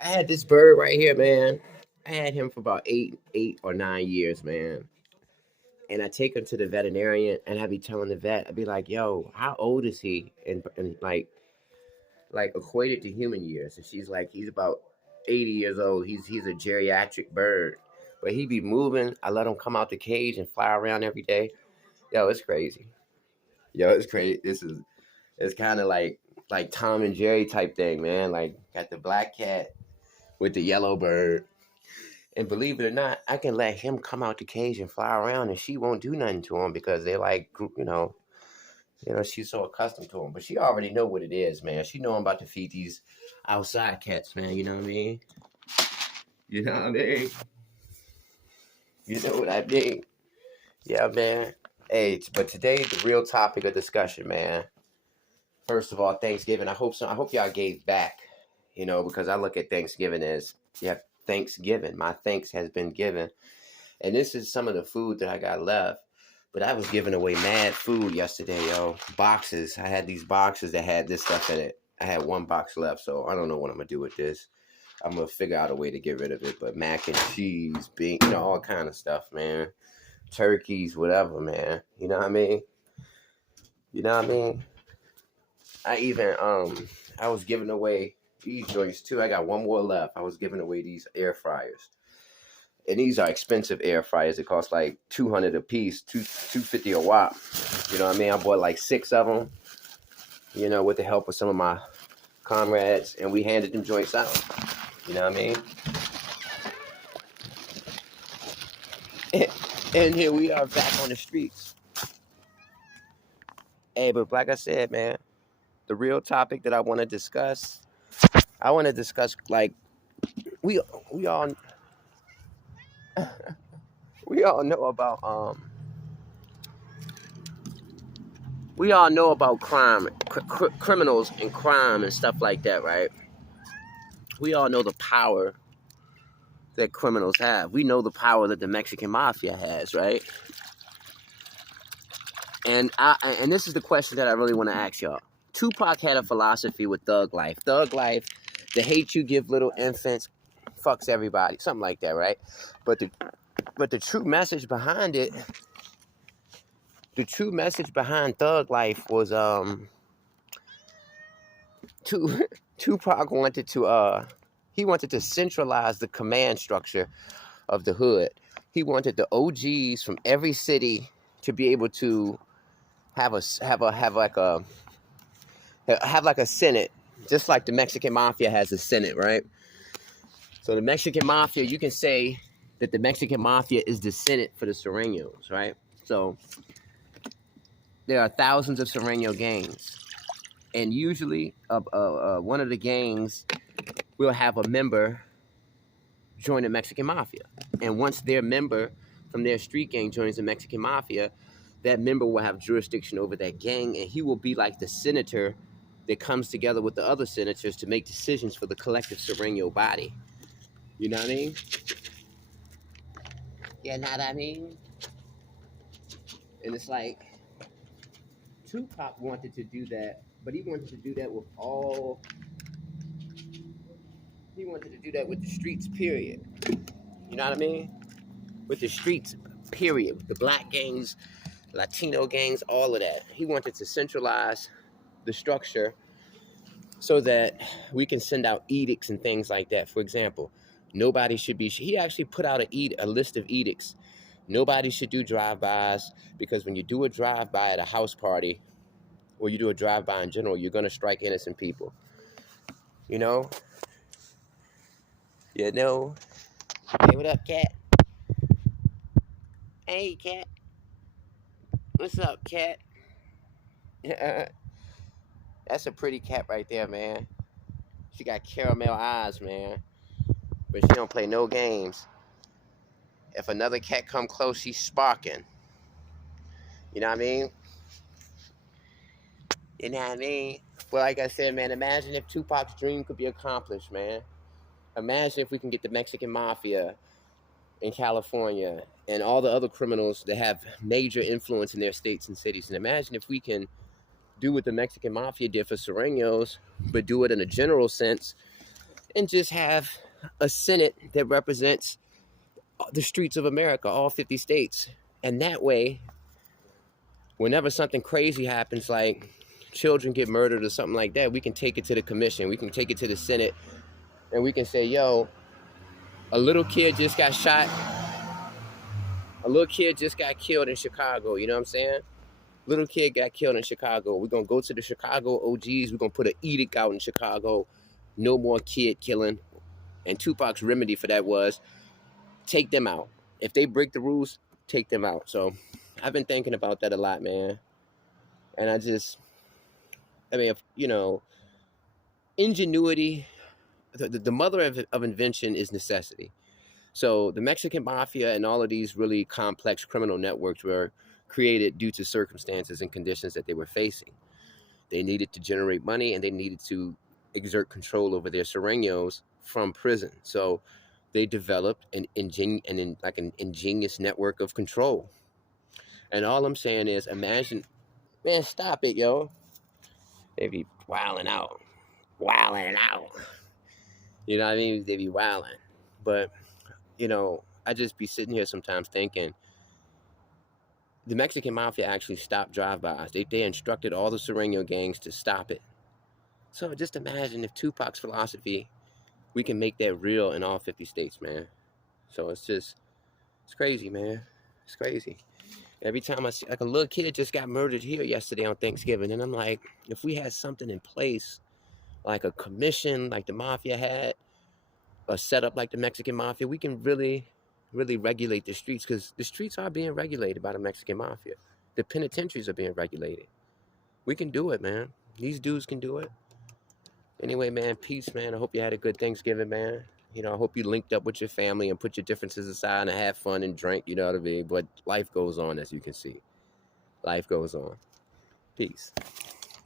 I had this bird right here, man. I had him for about 8 or 9 years, man. And I take him to the veterinarian, and I be telling the vet, I be like, "Yo, how old is he?" And like equated to human years. And she's like, "He's about 80 years old. He's a geriatric bird, but he be moving. I let him come out the cage and fly around every day. Yo, it's crazy. Yo, it's crazy. It's kind of like Tom and Jerry type thing, man. Like got the black cat with the yellow bird." And believe it or not, I can let him come out the cage and fly around, and she won't do nothing to him because they like, she's so accustomed to him. But she already know what it is, man. She know I'm about to feed these outside cats, man. You know what I mean? You know what I mean? You know what I mean? Yeah, man. Hey, but today the real topic of discussion, man. First of all, Thanksgiving. I hope y'all gave back. Because I look at Thanksgiving as, yeah, Thanksgiving. My thanks has been given. And this is some of the food that I got left. But I was giving away mad food yesterday, yo. Boxes. I had these boxes that had this stuff in it. I had one box left, so I don't know what I'm gonna do with this. I'm gonna figure out a way to get rid of it. But mac and cheese, bean, all kind of stuff, man. Turkeys, whatever, man. You know what I mean? You know what I mean? I even I was giving away these joints too. I got one more left. I was giving away these air fryers. And these are expensive air fryers. It cost like 200 a piece, 250 a watt. You know what I mean? I bought like six of them, with the help of some of my comrades, and we handed them joints out. You know what I mean? And here we are back on the streets. Hey, but like I said, man, the real topic that I want to discuss like we we all we all know about we all know about crime, criminals and crime and stuff like that, right? We all know the power that criminals have. We know the power that the Mexican Mafia has, right? And this is the question that I really want to ask y'all. Tupac had a philosophy with thug life. Thug life, the hate you give little infants fucks everybody, something like that, right? But the true message behind it, the true message behind thug life was Tupac he wanted to centralize the command structure of the hood. He wanted the OGs from every city to be able to have like a senate, just like the Mexican Mafia has a senate, right? So the Mexican Mafia, you can say that the Mexican Mafia is the senate for the Sureños, right? So there are thousands of Sureño gangs, and usually one of the gangs will have a member join the Mexican Mafia, and once their member from their street gang joins the Mexican Mafia, that member will have jurisdiction over that gang, and he will be like the senator that comes together with the other senators to make decisions for the collective Sereno body. You know what I mean? You know what I mean? And it's like Tupac wanted to do that, but he wanted to do that with all. He wanted to do that with the streets, period. You know what I mean? With the streets, period. The black gangs, Latino gangs, all of that. He wanted to centralize the structure so that we can send out edicts and things like that. For example, nobody should be. He actually put out a list of edicts. Nobody should do drive-bys because when you do a drive-by at a house party, or you do a drive-by in general, you're gonna strike innocent people. You know. You know. Hey, what up, cat? Hey, cat. What's up, cat? That's a pretty cat right there, man. She got caramel eyes, man. But she don't play no games. If another cat come close, she's sparking. You know what I mean? You know what I mean? Well, like I said, man, imagine if Tupac's dream could be accomplished, man. Imagine if we can get the Mexican Mafia in California and all the other criminals that have major influence in their states and cities. And imagine if we can do what the Mexican Mafia did for Sureños, but do it in a general sense and just have a Senate that represents the streets of America, all 50 states. And that way, whenever something crazy happens, like children get murdered or something like that, we can take it to the commission, we can take it to the Senate, and we can say, yo, a little kid just got shot, a little kid just got killed in Chicago, you know what I'm saying? Little kid got killed in Chicago. We're going to go to the Chicago OGs. We're going to put an edict out in Chicago. No more kid killing. And 2Pac's remedy for that was take them out. If they break the rules, take them out. So I've been thinking about that a lot, man. And I mean, if, you know, ingenuity, the mother of invention is necessity. So the Mexican Mafia and all of these really complex criminal networks were created due to circumstances and conditions that they were facing. They needed to generate money and they needed to exert control over their serenos from prison. So they developed an ingenious network of control. And all I'm saying is, imagine, man, stop it, yo. They be wilding out. Wilding out. You know what I mean? They be wilding. But, you know, I just be sitting here sometimes thinking, the Mexican Mafia actually stopped drive-bys. They instructed all the Sereno gangs to stop it. So just imagine if 2Pac's philosophy, we can make that real in all 50 states, man. So it's crazy, man. It's crazy. Every time I see, like, a little kid just got murdered here yesterday on Thanksgiving, and I'm like, if we had something in place, like a commission, like the Mafia had, a setup like the Mexican Mafia, we can really, really regulate the streets, because the streets are being regulated by the Mexican Mafia. The penitentiaries are being regulated. We can do it, man. These dudes can do it. Anyway, man, peace, man. I hope you had a good Thanksgiving, man. You know, I hope you linked up with your family and put your differences aside and have fun and drink, you know what I mean? But life goes on, as you can see. Life goes on. Peace.